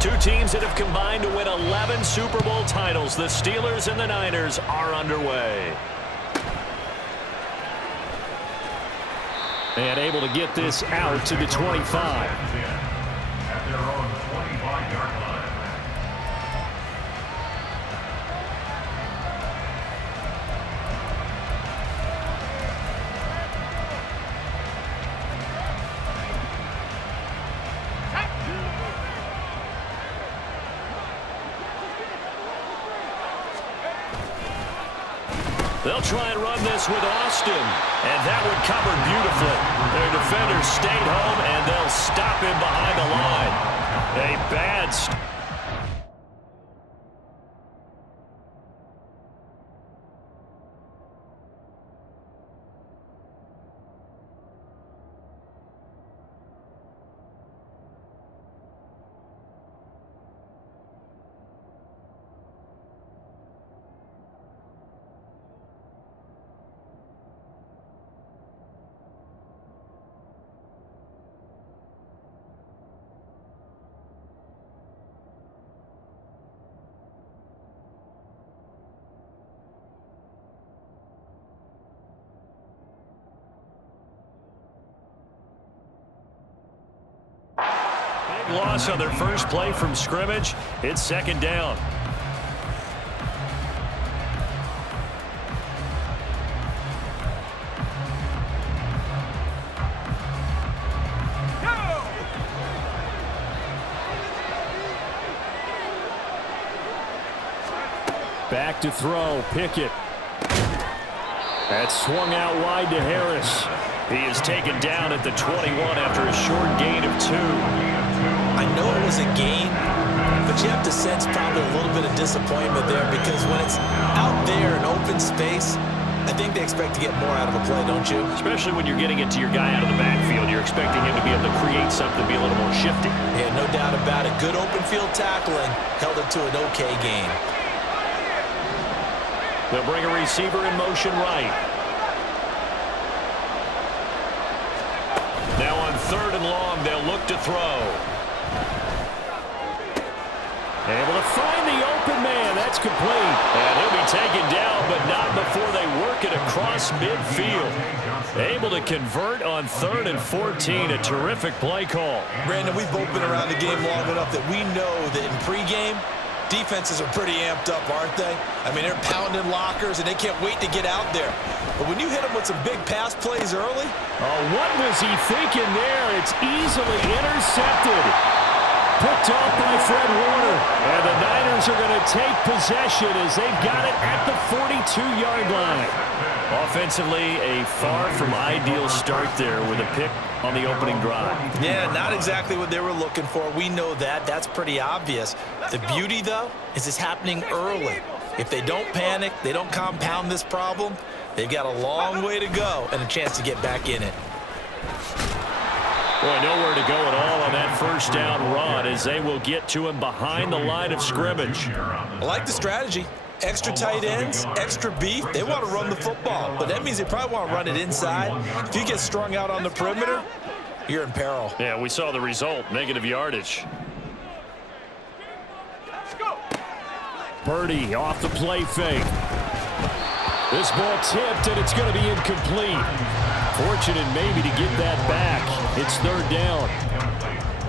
Two teams that have combined to win 11 Super Bowl titles. The Steelers and the Niners are underway. And able to get this out to the 25. At their own 25-yard line. They'll try and run this with Austin, and that one covered beautifully. Their defenders stayed home, and they'll stop him behind the line. A bad start. Loss on their first play from scrimmage. It's second down. Back to throw. Pickett. That swung out wide to Harris. He is taken down at the 21 after a short gain of 2. I know it was a gain, but you have to sense probably a little bit of disappointment there because when it's out there in open space, I think they expect to get more out of a play, don't you? Especially when you're getting it to your guy out of the backfield. You're expecting him to be able to create something, be a little more shifty. Yeah, no doubt about it. Good open field tackling held it to an okay gain. They'll bring a receiver in motion right. Now on 3rd and long, they'll look to throw. Able to find the open man. That's complete. And he'll be taken down, but not before they work it across midfield. Able to convert on 3rd and 14. A terrific play call. Brandon, we've both been around the game long enough that we know that in pregame, defenses are pretty amped up, aren't they? I mean, they're pounding lockers, and they can't wait to get out there. But when you hit them with some big pass plays early... Oh, what was he thinking there? It's easily intercepted. Picked off by Fred Warner. And the Niners are going to take possession as they've got it at the 42-yard line. Offensively, a far from ideal start there with a pick on the opening drive. Yeah, not exactly what they were looking for. We know that. That's pretty obvious. The beauty, though, is it's happening early. If they don't panic, they don't compound this problem, they've got a long way to go and a chance to get back in it. Boy, nowhere to go at all on that first down run as they will get to him behind the line of scrimmage. I like the strategy. Extra tight ends, extra beef. They want to run the football, but that means they probably want to run it inside. If you get strung out on the perimeter, you're in peril. Yeah, we saw the result, negative yardage. Purdy off the play fake. This ball tipped, and it's going to be incomplete. Fortunate maybe to get that back. It's 3rd down.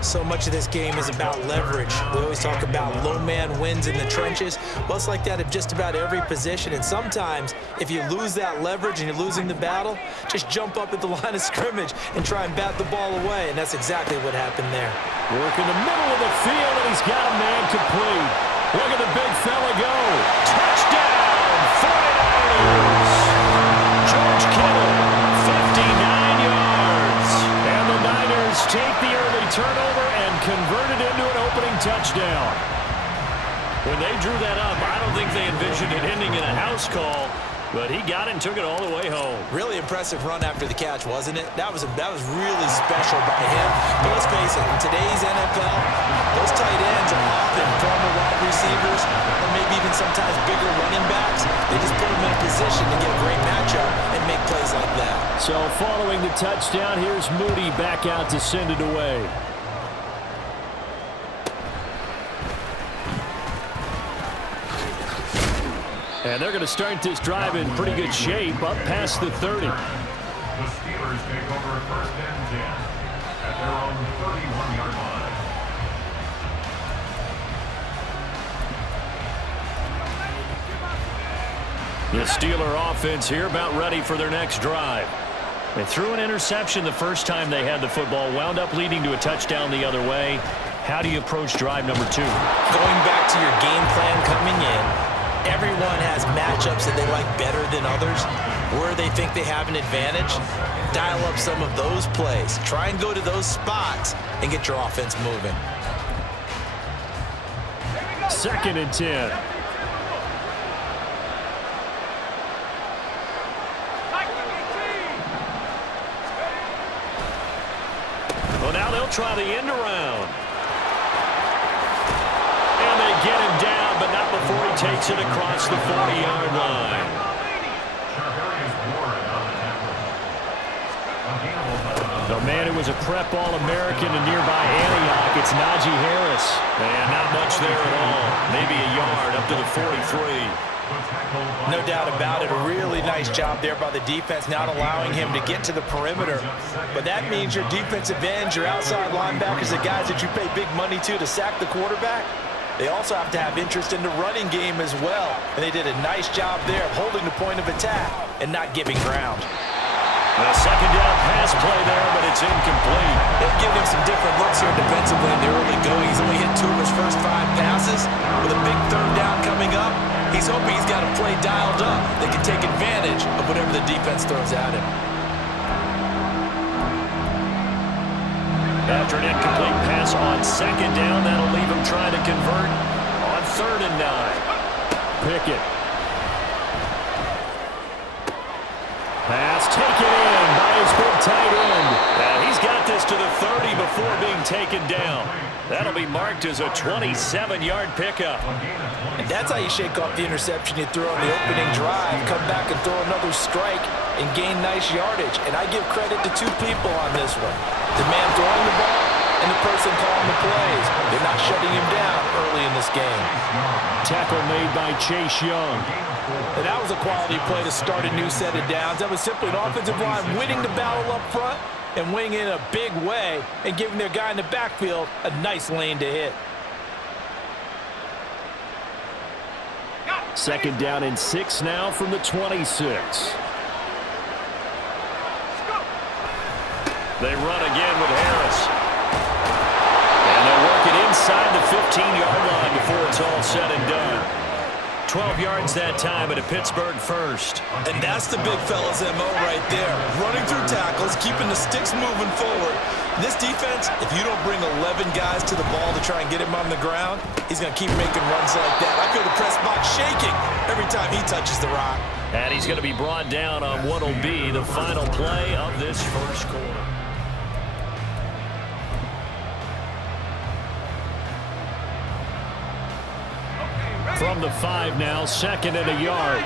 So much of this game is about leverage. We always talk about low man wins in the trenches. Well, it's like that at just about every position. And sometimes, if you lose that leverage and you're losing the battle, just jump up at the line of scrimmage and try and bat the ball away. And that's exactly what happened there. Work in the middle of the field, and he's got a man complete. Look at the big fella go. Touchdown, 49ers. George Kittle, 59 yards. And the Niners take the early turnover and convert it into an opening touchdown. When they drew that up, I don't think they envisioned it ending in a house call, but he got it and took it all the way home. Really impressive run after the catch, wasn't it? That was really special by him. But let's face it, in today's NFL, those tight ends are often former wide receivers or maybe even sometimes bigger running backs. They just put them in a position to get a great matchup and make plays like that. So following the touchdown, here's Moody back out to send it away. And they're going to start this drive in pretty good shape up past the 30. The Steelers take over first and 10 at their own 31-yard line. The Steeler offense here about ready for their next drive. They threw an interception the first time they had the football, wound up leading to a touchdown the other way. How do you approach drive number 2? Going back to your game plan coming in, everyone has matchups that they like better than others. Where they think they have an advantage, dial up some of those plays. Try and go to those spots and get your offense moving. 2nd and 10. Well, now they'll try the end around. And they get him down, but not before he takes it across the 40-yard line. The man who was a prep All-American in nearby Antioch, it's Najee Harris. And not much there at all. Maybe a yard up to the 43. No doubt about it. A really nice job there by the defense, not allowing him to get to the perimeter. But that means your defensive ends, your outside linebackers, the guys that you pay big money to sack the quarterback, they also have to have interest in the running game as well. And they did a nice job there of holding the point of attack and not giving ground. A second down pass play there, but it's incomplete. They've given him some different looks here defensively in the early going. He's only hit 2 of his first 5 passes. With a big 3rd down coming up, he's hoping he's got a play dialed up that can take advantage of whatever the defense throws at him. After an incomplete pass on 2nd down, that'll leave him trying to convert on 3rd and 9. Pickett. Pass taken in by his big tight end. And he's got this to the 30 before being taken down. That'll be marked as a 27-yard pickup. And that's how you shake off the interception you threw on the opening drive. Come back and throw another strike and gain nice yardage. And I give credit to 2 people on this one. The man throwing the ball and the person calling the plays. They're not shutting him down early in this game. Tackle made by Chase Young. And that was a quality play to start a new set of downs. That was simply an offensive line winning the battle up front and winning in a big way and giving their guy in the backfield a nice lane to hit. 2nd down and 6 now from the 26. They run again with Harris. And they'll work it inside the 15-yard line before it's all said and done. 12 yards that time at a Pittsburgh first. And that's the big fella's MO right there. Running through tackles, keeping the sticks moving forward. This defense, if you don't bring 11 guys to the ball to try and get him on the ground, he's going to keep making runs like that. I feel the press box shaking every time he touches the rock. And he's going to be brought down on what will be the final play of this first quarter. From the 5 now, 2nd and a yard.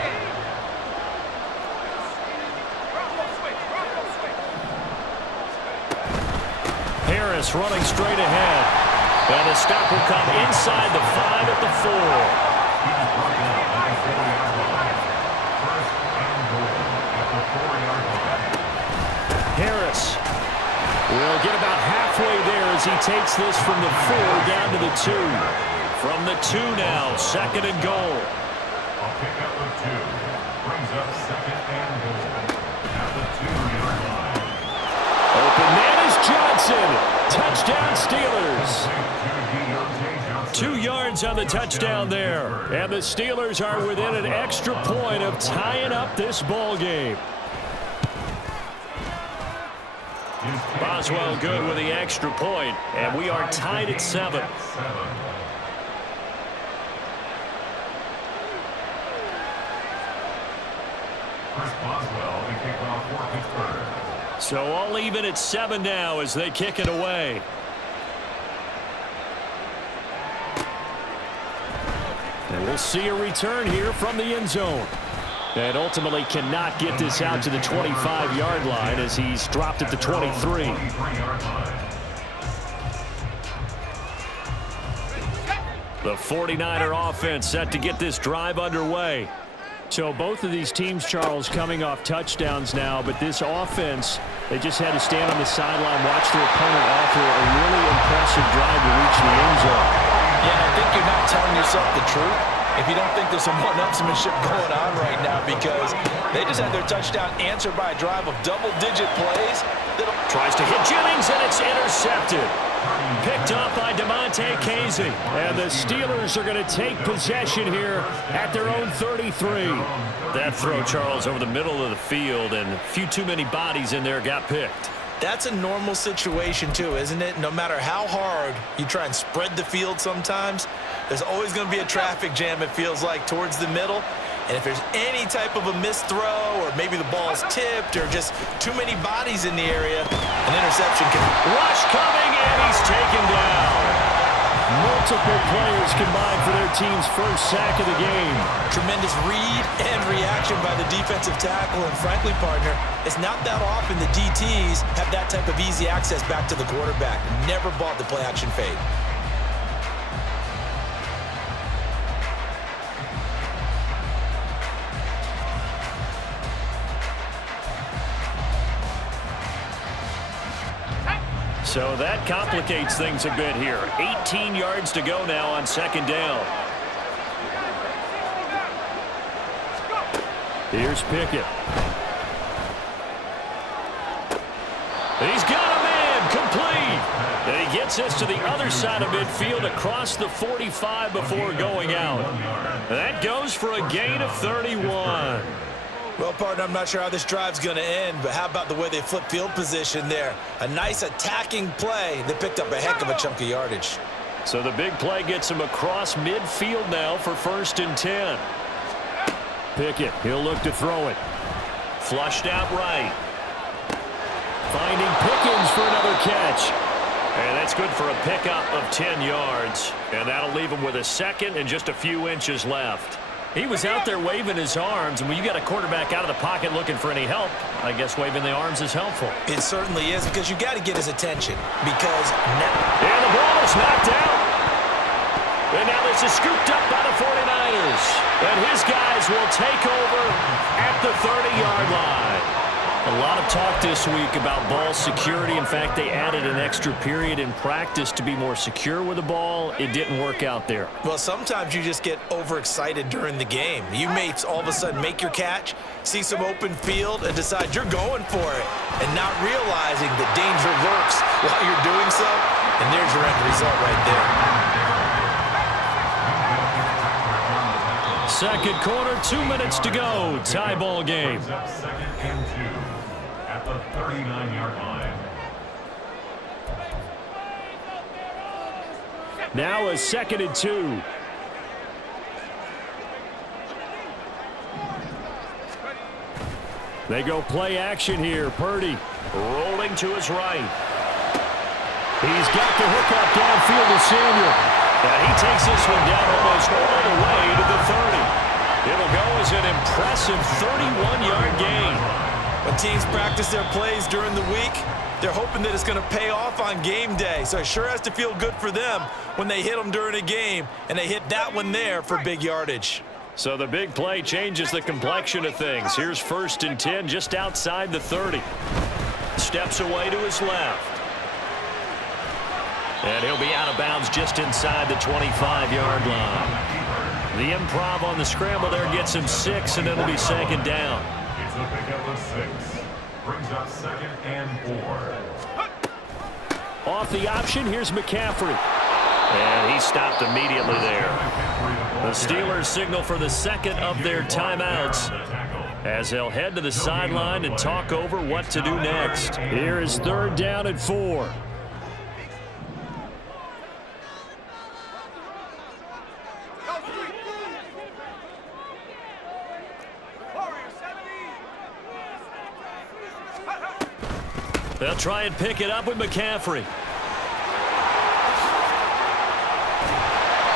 Harris running straight ahead. And the stop will come inside the 5 at the 4. Harris will get about halfway there as he takes this from the 4 down to the 2. From the 2 now, 2nd and goal. A pickup of 2 brings up 2nd and goal at the 2-yard line. Open man is Johnson. Touchdown Steelers. 2 yards on the touchdown there. And the Steelers are within an extra point of tying up this ball game. Boswell good with the extra point, and we are tied at 7. So all even at 7 now as they kick it away. And we'll see a return here from the end zone. And ultimately cannot get this out to the 25-yard line as he's dropped at the 23. The 49er offense set to get this drive underway. So both of these teams, Charles, coming off touchdowns now, but this offense, they just had to stand on the sideline, watch their opponent offer a really impressive drive to reach the end zone. Yeah, I think you're not telling yourself the truth if you don't think there's some one-upsmanship going on right now, because they just had their touchdown answered by a drive of double-digit plays. Tries to hit Jennings, and it's intercepted. Picked up by DeMonte Casey. And the Steelers are going to take possession here at their own 33. That throw, Charles, over the middle of the field, and a few too many bodies in there got picked. That's a normal situation, too, isn't it? No matter how hard you try and spread the field sometimes, there's always going to be a traffic jam, it feels like, towards the middle. And if there's any type of a missed throw, or maybe the ball's tipped, or just too many bodies in the area, an interception can... Rush coming, and he's taken down. Multiple players combined for their team's first sack of the game. Tremendous read and reaction by the defensive tackle. And frankly, partner, it's not that often the DTs have that type of easy access back to the quarterback. Never bought the play-action fade. So that complicates things a bit here. 18 yards to go now on second down. Here's Pickett. He's got a man complete. And he gets us to the other side of midfield across the 45 before going out. That goes for a gain of 31. Well, partner, I'm not sure how this drive's going to end, but how about the way they flip field position there? A nice attacking play. They picked up a heck of a chunk of yardage. So the big play gets him across midfield now for 1st and 10. Pickett, he'll look to throw it. Flushed out right. Finding Pickens for another catch. And that's good for a pickup of 10 yards. And that'll leave him with a second and just a few inches left. He was out there waving his arms, and when you got a quarterback out of the pocket looking for any help, I guess waving the arms is helpful. It certainly is, because you got to get his attention. Because now... And the ball is knocked out. And now this is scooped up by the 49ers. And his guys will take over at the 30-yard line. A lot of talk this week about ball security. In fact, they added an extra period in practice to be more secure with the ball. It didn't work out there. Well, sometimes you just get overexcited during the game. You may all of a sudden make your catch, see some open field, and decide you're going for it, and not realizing that danger lurks while you're doing so. And there's your end result right there. Second quarter, 2 minutes to go. Tie ball game. Second and 2 at the 39-yard line. Now a 2nd and 2. They go play action here. Purdy rolling to his right. He's got the hook up downfield to Samuel. And he takes this one down almost all the way to the 30. It'll go as an impressive 31-yard gain. When teams practice their plays during the week, they're hoping that it's going to pay off on game day. So it sure has to feel good for them when they hit them during a game, and they hit that one there for big yardage. So the big play changes the complexion of things. Here's 1st and 10 just outside the 30. Steps away to his left. And he'll be out of bounds just inside the 25-yard line. The improv on the scramble there gets him 6, and it'll be 2nd down. It's a pickup of 6. Brings up 2nd and 4. Off the option, here's McCaffrey. And he stopped immediately there. The Steelers signal for the second of their timeouts as they'll head to the sideline and talk over what to do next. Here is 3rd down and 4. They'll try and pick it up with McCaffrey.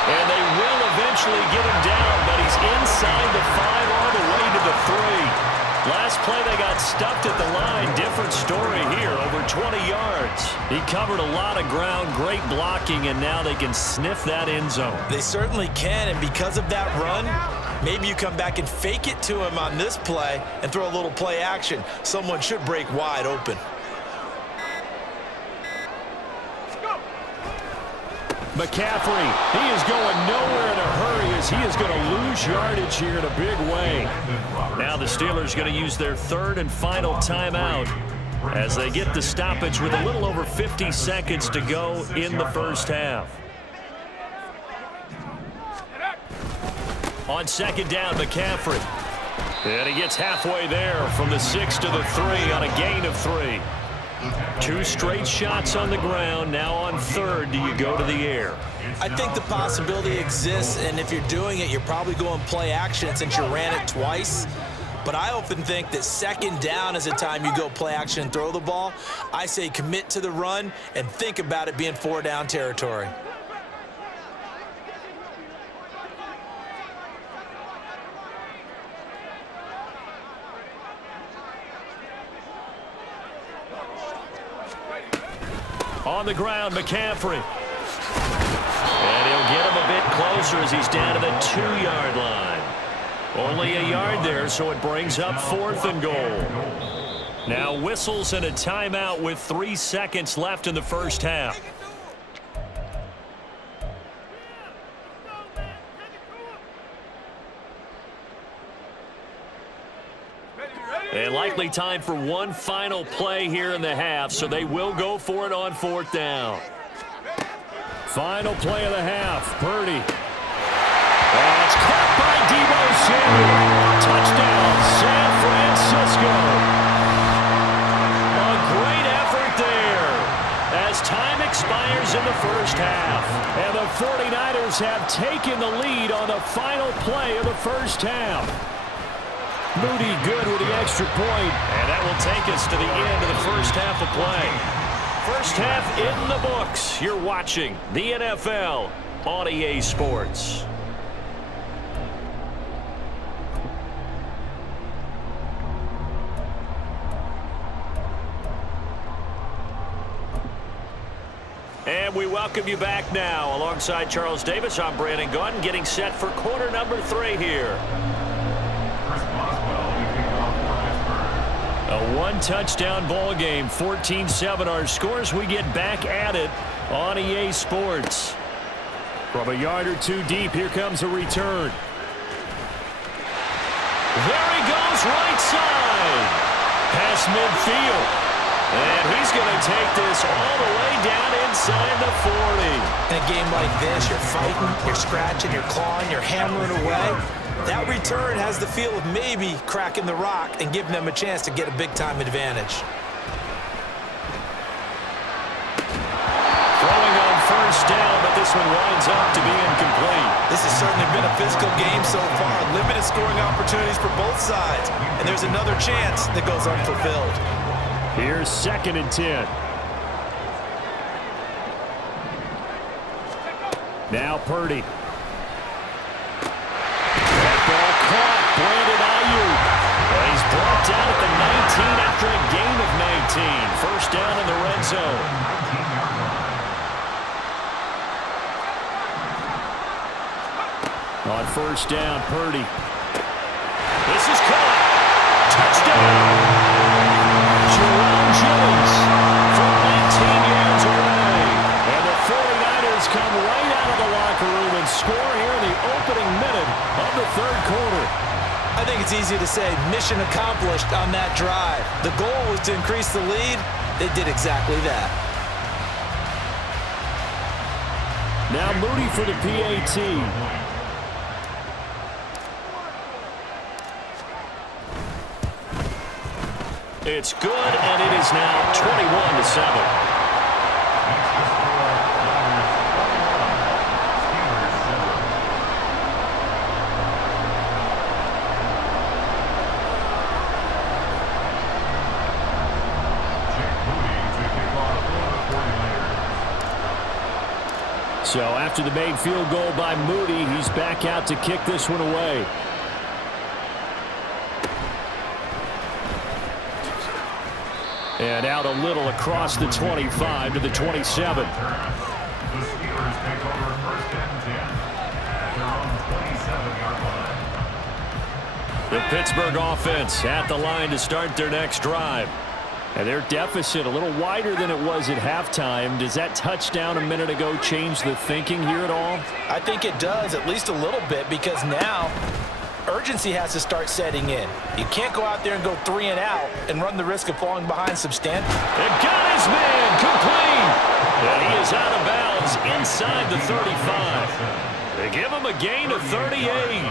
And they will eventually get him down, but he's inside the 5 all the way to the 3. Last play they got stuffed at the line. Different story here, over 20 yards. He covered a lot of ground, great blocking, and now they can sniff that end zone. They certainly can, and because of that run, Maybe you come back and fake it to him on this play and throw a little play action. Someone should break wide open. McCaffrey, he is going nowhere in a hurry as he is going to lose yardage here in a big way. Now the Steelers going to use their third and final timeout as they get the stoppage with a little over 50 seconds to go in the first half. On second down, McCaffrey. And he gets halfway there from the 6 to the 3 on a gain of 3. 2 straight shots on the ground. Now on third, do you go to the air? I think the possibility exists, and if you're doing it, you're probably going play action since you ran it twice. But I often think that second down is the time you go play action and throw the ball. I say commit to the run and think about it being 4-down territory. On the ground, McCaffrey. And he'll get him a bit closer as he's down to the 2-yard line. Only a yard there, so it brings up 4th and goal. Now whistles and a timeout with 3 seconds left in the first half. And likely time for one final play here in the half, so they will go for it on 4th down. Final play of the half, Purdy. And it's caught by Deebo Samuel. Touchdown, San Francisco. A great effort there as time expires in the first half. And the 49ers have taken the lead on the final play of the first half. Moody good with the extra point, and that will take us to the end of the first half of play. First half in the books. You're watching the NFL on EA Sports. And we welcome you back now. Alongside Charles Davis, I'm Brandon Gaudin, getting set for quarter number 3 here. A one-touchdown ball game, 14-7 our scores. We get back at it on EA Sports. From a yard or 2 deep, here comes a return. There he goes, right side. Past midfield. And he's going to take this all the way down inside the 40. In a game like this, you're fighting, you're scratching, you're clawing, you're hammering away. That return has the feel of maybe cracking the rock and giving them a chance to get a big-time advantage. Throwing on first down, but this one winds up to be incomplete. This has certainly been a physical game so far. Limited scoring opportunities for both sides. And there's another chance that goes unfulfilled. Here's 2nd and 10. Now Purdy. Ball caught, Brandon Ayuk. And he's brought down at the 19 after a gain of 19. First down in the red zone. On first down, Purdy. This is caught. Touchdown. Jerome Jennings from 19 yards away. And the 49ers come right out of the locker room and score here in the opening minute of the 3rd quarter. I think it's easy to say mission accomplished on that drive. The goal was to increase the lead. They did exactly that. Now Moody for the PAT. It's good, and it is now 21-7. So after the made field goal by Moody, he's back out to kick this one away. And out a little across the 25 to the 27. The Steelers take over 1st and 10 at their own 27-yard line. The Pittsburgh offense at the line to start their next drive. And their deficit a little wider than it was at halftime. Does that touchdown a minute ago change the thinking here at all? I think it does, at least a little bit, because now urgency has to start setting in. You can't go out there and go 3 and out and run the risk of falling behind substantially. And got his man complete. And he is out of bounds inside the 35. They give him a gain of 38.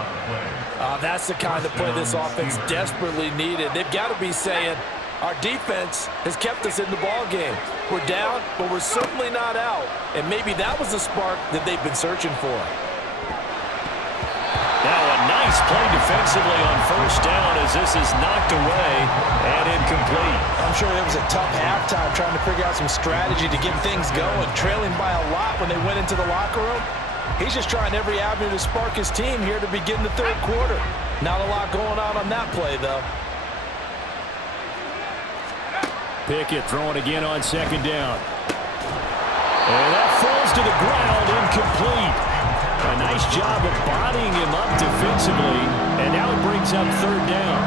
That's the kind of play this offense desperately needed. They've got to be saying, our defense has kept us in the ball game. We're down, but we're certainly not out. And maybe that was the spark that they've been searching for. Now a nice play defensively on first down as this is knocked away and incomplete. I'm sure it was a tough halftime trying to figure out some strategy to get things going, trailing by a lot when they went into the locker room. He's just trying every avenue to spark his team here to begin the third quarter. Not a lot going on that play, though. Pickett throwing again on second down. And that falls to the ground, incomplete. A nice job of bodying him up defensively, and now it brings up third down.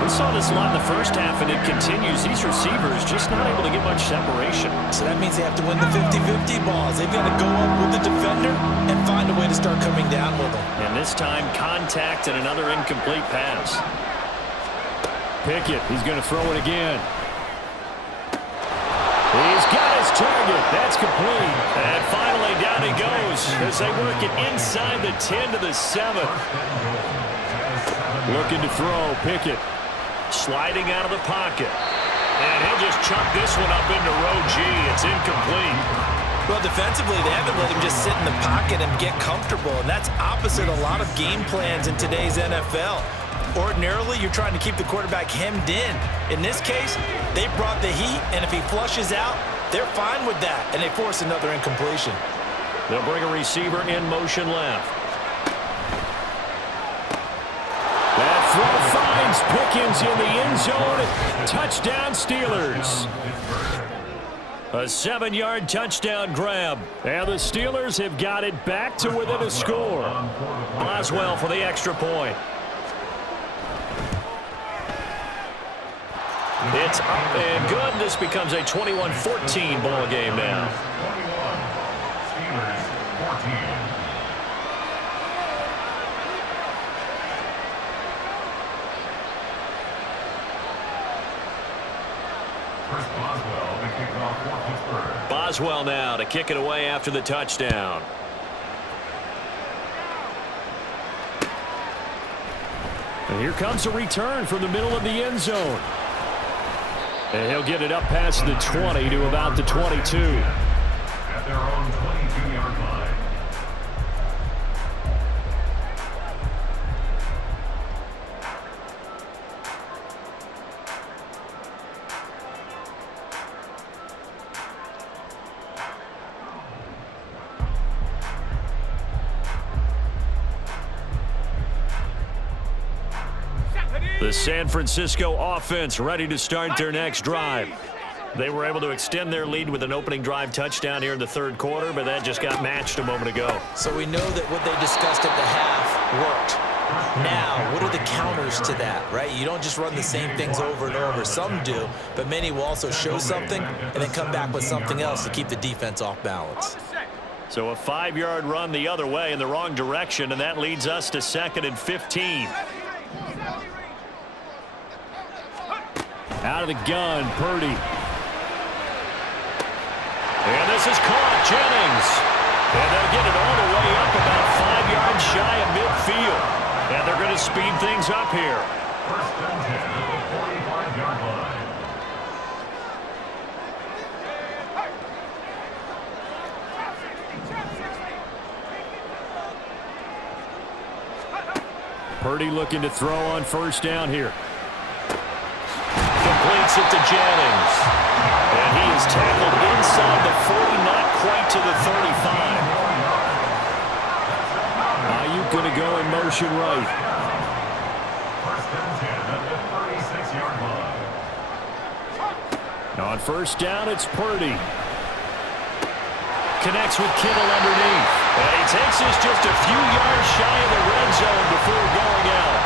We saw this a lot in the first half, and it continues. These receivers just not able to get much separation. So that means they have to win the 50-50 balls. They've got to go up with the defender and find a way to start coming down with them. And this time, contact and another incomplete pass. Pickett, he's going to throw it again. He's got his target. That's complete. And finally down he goes as they work it inside the 10 to the 7. Looking to throw, Pickett. Sliding out of the pocket. And he'll just chuck this one up into row G. It's incomplete. Well, defensively, they haven't let him just sit in the pocket and get comfortable, and that's opposite a lot of game plans in today's NFL. Ordinarily, you're trying to keep the quarterback hemmed in. In this case, they brought the heat, and if he flushes out, they're fine with that, and they force another incompletion. They'll bring a receiver in motion left. That throw finds Pickens in the end zone. Touchdown, Steelers. A 7-yard touchdown grab. And the Steelers have got it back to within a score. Boswell for the extra point. It's up and good. This becomes a 21-14 ball game now. 21. Steelers 14. Chris Boswell, the kickoff for Pittsburgh. Boswell now to kick it away after the touchdown. And here comes a return from the middle of the end zone. And he'll get it up past the 20 to about the 22. At their own 22-yard line. The San Francisco offense ready to start their next drive. They were able to extend their lead with an opening drive touchdown here in the third quarter, but that just got matched a moment ago. So we know that what they discussed at the half worked. Now, what are the counters to that, right? You don't just run the same things over and over. Some do, but many will also show something and then come back with something else to keep the defense off balance. So a 5-yard run the other way in the wrong direction, and that leads us to 2nd and 15. Out of the gun, Purdy. And this is caught, Jennings. And they'll get it all the way up about 5 yards shy of midfield. And they're going to speed things up here. First and 10 at the 45-yard line. Purdy looking to throw on first down here. Completes it to Jennings. And he is tackled inside the 40, not quite to the 35. Ayuk going to go in motion right. First and 10 at the 36-yard line. On first down, it's Purdy. Connects with Kittle underneath. And he takes us just a few yards shy of the red zone before going out.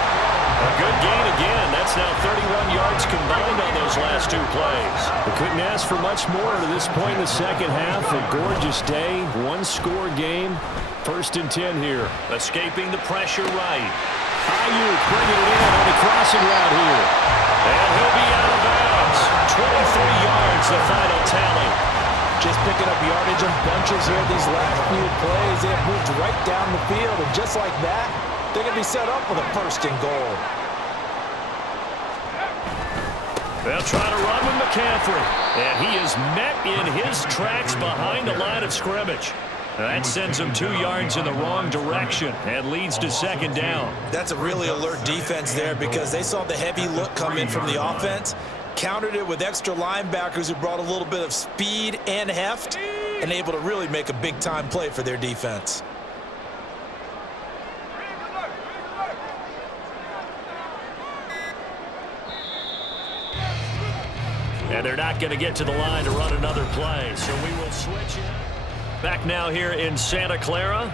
good gain again. That's now 31 yards combined on those last two plays. We couldn't ask for much more to this point in the second half. A gorgeous day, one-score game. 1st and 10 here. Escaping the pressure right. Ayuk bringing it in on the crossing route here. And he'll be out of bounds. 23 yards, the final tally. Just picking up yardage in bunches here these last few plays. They have moved right down the field, and just like that, they're going to be set up with a 1st and goal. They'll try to run with McCaffrey. And he is met in his tracks behind the line of scrimmage. That sends him 2 yards in the wrong direction and leads to 2nd down. That's a really alert defense there because they saw the heavy look come in from the offense, countered it with extra linebackers who brought a little bit of speed and heft, and able to really make a big-time play for their defense. And they're not going to get to the line to run another play, so we will switch it. Back now here in Santa Clara.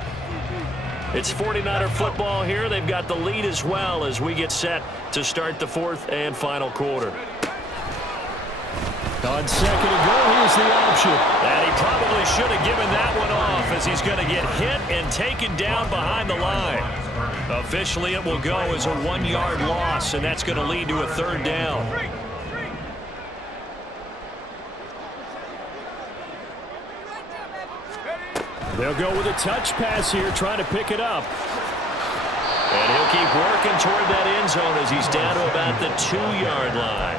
It's 49er football here. They've got the lead as well as we get set to start the 4th and final quarter. On 2nd and goal, here's the option. And he probably should have given that one off as he's going to get hit and taken down behind the line. Officially, it will go as a 1-yard loss, and that's going to lead to a 3rd down. They'll go with a touch pass here, trying to pick it up. And he'll keep working toward that end zone as he's down to about the 2-yard line.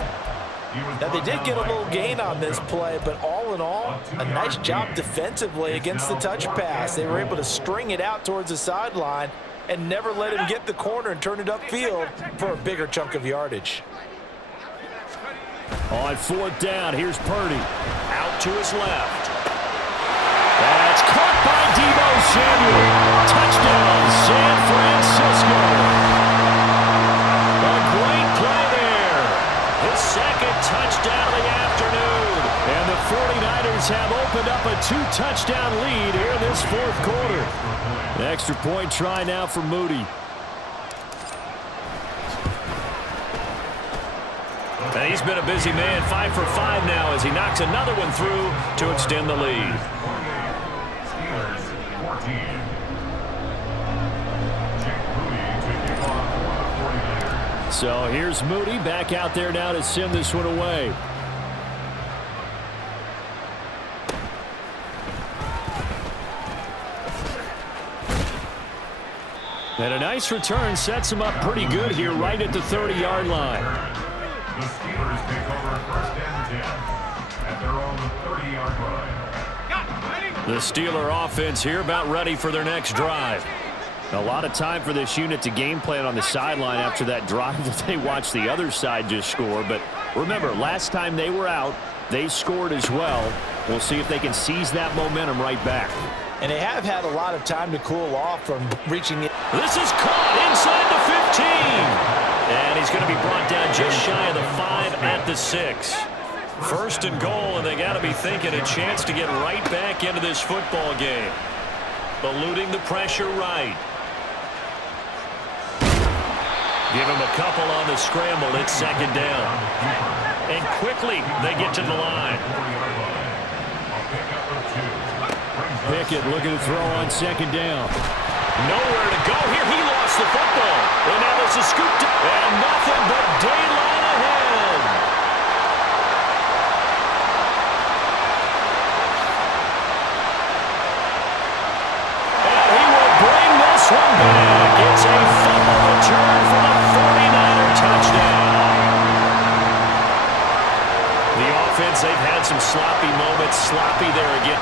Now, they did get a little gain on this play, but all in all, a nice job defensively against the touch pass. They were able to string it out towards the sideline and never let him get the corner and turn it upfield for a bigger chunk of yardage. On 4th down, here's Purdy. Out to his left. That's caught by Deebo Samuel. Touchdown, San Francisco. A great play there. His 2nd touchdown of the afternoon. And the 49ers have opened up a 2-touchdown lead here in this 4th quarter. An extra point try now for Moody. And he's been a busy man, 5 for 5 now as he knocks another one through to extend the lead. So here's Moody back out there now to send this one away. And a nice return sets him up pretty good here right at the 30-yard line. The Steelers take over 1st and 10 at their own 30-yard line. The Steeler offense here about ready for their next drive. A lot of time for this unit to game plan on the sideline after that drive that they watched the other side just score. But remember, last time they were out, they scored as well. We'll see if they can seize that momentum right back. And they have had a lot of time to cool off from reaching the... This is caught inside the 15. And he's going to be brought down just shy of the 5 at the 6. 1st and goal, and they got to be thinking a chance to get right back into this football game. Eluding the pressure right. Give him a couple on the scramble. It's 2nd down. And quickly they get to the line. Pickett looking to throw on 2nd down. Nowhere to go here. He lost the football. And now there's a scoop. And nothing but daylight ahead. And he will bring this one back. It's a fumble return for the 49er touchdown. The offense, they've had some sloppy moments. Sloppy there again.